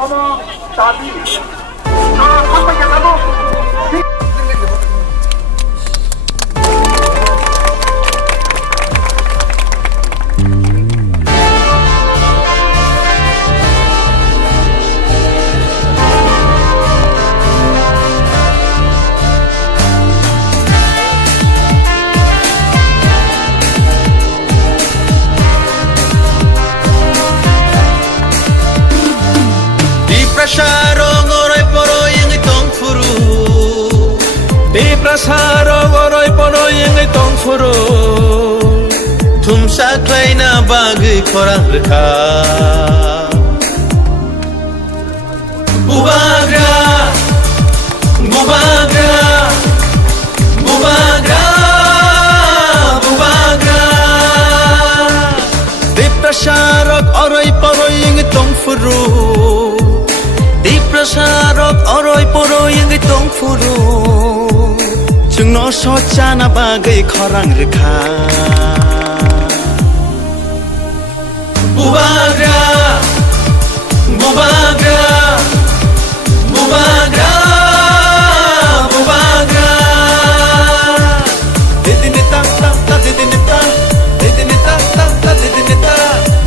어머 나비 한번에 나도 Prasarong oroy poroy ang itong furu Di prasarong oroy poroy ang itong furu Tumsaklay na bagay korang rekha Bubagra Bubagra Bubagra Bubagra Di prasarong oroy poroy ang itong furu Di prasarok oroy poroy ang itong furu Jungno socha na bagay korang rekha Bubagra Bubagra Bubagra Bubagra Didinita ta ta didinita Didinita ta ta didinita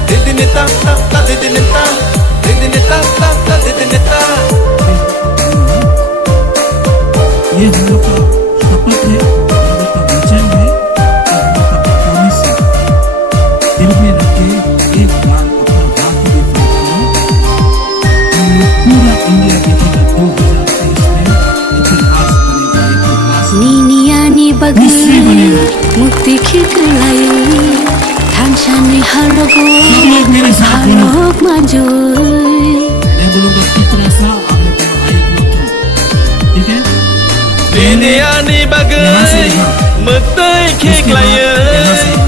Didinita ta ta didinita Didinita ta ta didinita ये हम लोग का शपथ है, हम लोग का वचन है, कि हम लोग का प्रॉमिस है। दिल में रख के एक बार अपना बात देखना है। हम लोग पूरा इंडिया देखेगा 2023 में इतिहास बनेगा, इतिहास निनियानी बगे हिस्ट्री बनेगा। मुक्ति खिकलायो थांसानी हालोगो सब लोग मेरे साथ बोलो। हालोग माजो मैं बोलूँगा कितना सा आप लोग को आयत लोग को, ठीक है? Diniani bagai Metai kiklaya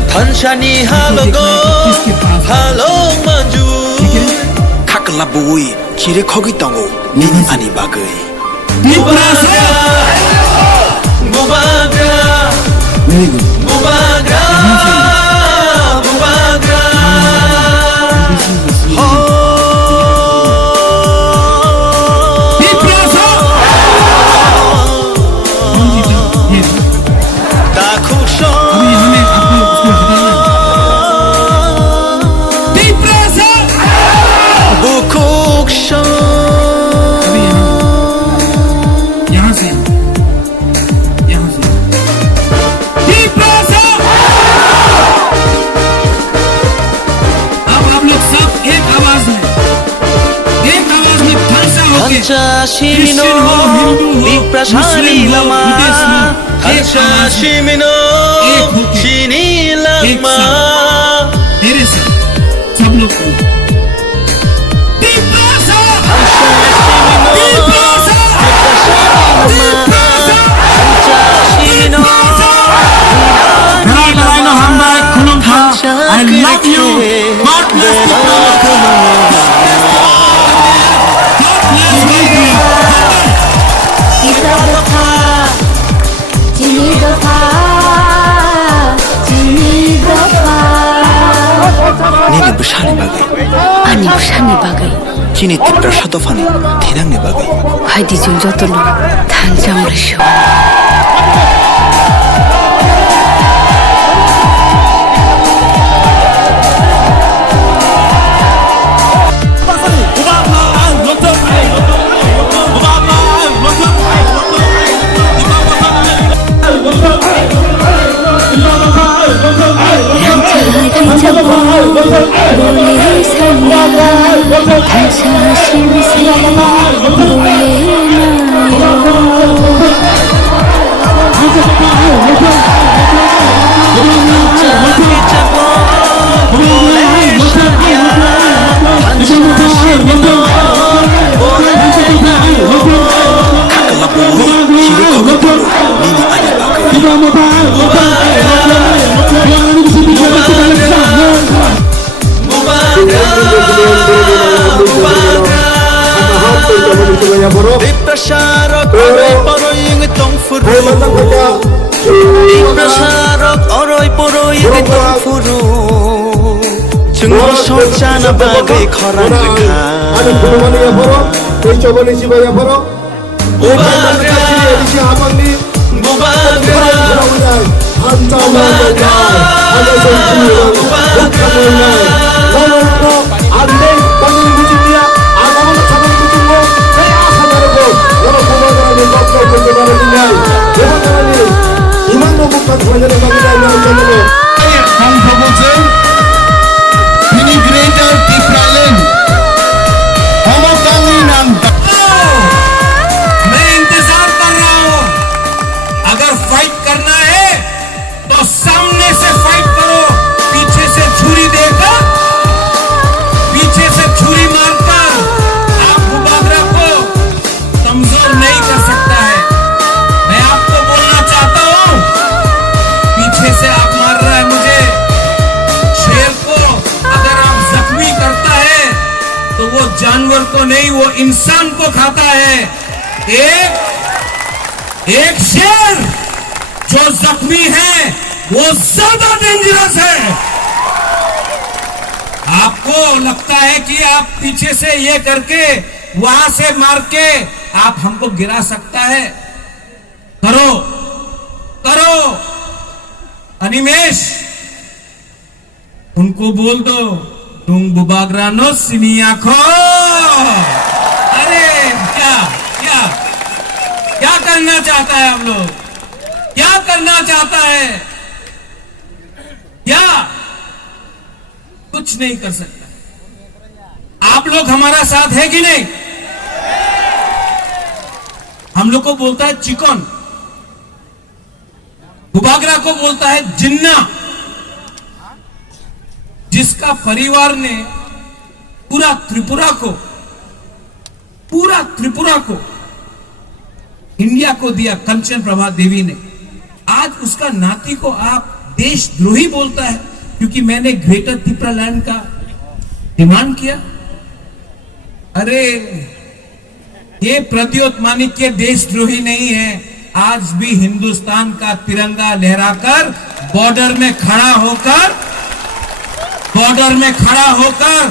Tanshani halogo Halong maju Kakalabui Kire kogi tongo Nini ani bagai Bubagra Bubagra Very good. Bubagra Bubagra This is the season. अभी हमें आपको उसको हटाना है। अभी यहाँ से अब आप लोग सब एक आवाज में फंसा होके Shimino क्रिश्चियन हो, हिंदू हो, Di prasani मुस्लिम हो, lama बुद्धिस्ट हो, एक Hansha आवाज में Shimino एक होके Shini एक lama साथ तेरे साथ सब लोग को I love you. God bless you. Kita dapa Jini dapa Jini dapa Nini besani bagai Ani usani bagai Kini ti prasatofani Tinangni bagai Haidi jung jotolo Tanjang resyo boleh saya Tansa sini boleh Kakalabui Kire kogi tongo Nini ani bagai Di prasarok oroy poroy ang itong furu Di prasarok oroy poroy ang itong furu Jungno socha na bagay korang rekha coba si banyak paro. Bukan mereka sini di si abang ni. Bubagra, Hantar mereka. Ada sendiri. Bukan mereka. Lalu ande panggil kucing dia. Ada mana cabang kucing lo? Saya akan mereka. Lalu Bubagra ni bakal berjalan tinggal. Bubagra ni. Iman mo bukan saja dengan dia yang jago. हम proposal mini greater Tipraland हम कांगी नाम मैं इंतजार कर रहा हूं। अगर fight करना है तो सामने से फाइट करो, पीछे से छुरी देकर, पीछे से छुरी मारकर आप बुबागरा को कमजोर नहीं कर सकता है। मैं आपको बोलना चाहता हूं, पीछे से आप मार रहा है मुझे। शेर को अगर आप जख्मी करता है तो वो जानवर को नहीं, वो इंसान को खाता है। एक शेर जो जख्मी है वो ज्यादा डेंजरस है। आपको लगता है कि आप पीछे से ये करके वहां से मार के आप हमको गिरा सकता है? करो करो अनिमेश, उनको बोल दो तुम बुबाग्रानो सिनिया खो। अरे क्या क्या क्या करना चाहता है हम लोग? क्या करना चाहता है? क्या कुछ नहीं कर सकता। आप लोग हमारा साथ है कि नहीं? हम लोग को बोलता है चिकन, बुबागरा को बोलता है जिन्ना। जिसका परिवार ने पूरा त्रिपुरा को इंडिया को दिया, कंचन प्रभा देवी ने। आज उसका नाती को आप देशद्रोही बोलता है क्योंकि मैंने ग्रेटर त्रिपुरा लैंड का डिमांड किया। अरे ये प्रद्योत माणिक्य देशद्रोही नहीं है। आज भी हिंदुस्तान का तिरंगा लहराकर बॉर्डर में खड़ा होकर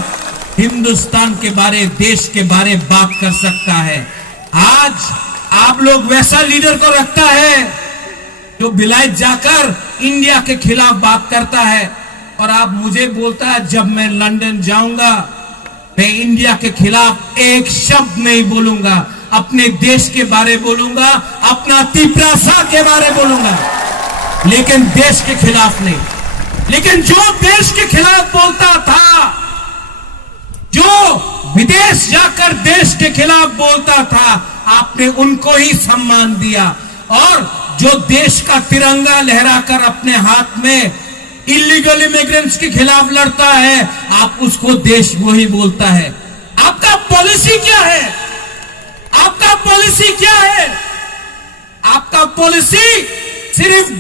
हिंदुस्तान के बारे, देश के बारे बात कर सकता है। आज आप लोग वैसा लीडर को रखता है जो विलायत जाकर इंडिया के खिलाफ बात करता है, और आप मुझे बोलता है जब मैं लंदन जाऊंगा मैं इंडिया के खिलाफ एक शब्द नहीं बोलूंगा, अपने देश के बारे बोलूंगा, अपना तिपरासा के बारे बोलूंगा, लेकिन देश के खिलाफ नहीं। लेकिन जो देश के खिलाफ बोलता था, जो विदेश जाकर देश के खिलाफ बोलता था, आपने उनको ही सम्मान दिया। और जो देश का तिरंगा लहराकर अपने हाथ में इलीगल इमिग्रेंट्स के खिलाफ लड़ता है, आप उसको देशद्रोही बोलता है। आपका पॉलिसी क्या है? आपका पॉलिसी क्या है? आपका पॉलिसी सिर्फ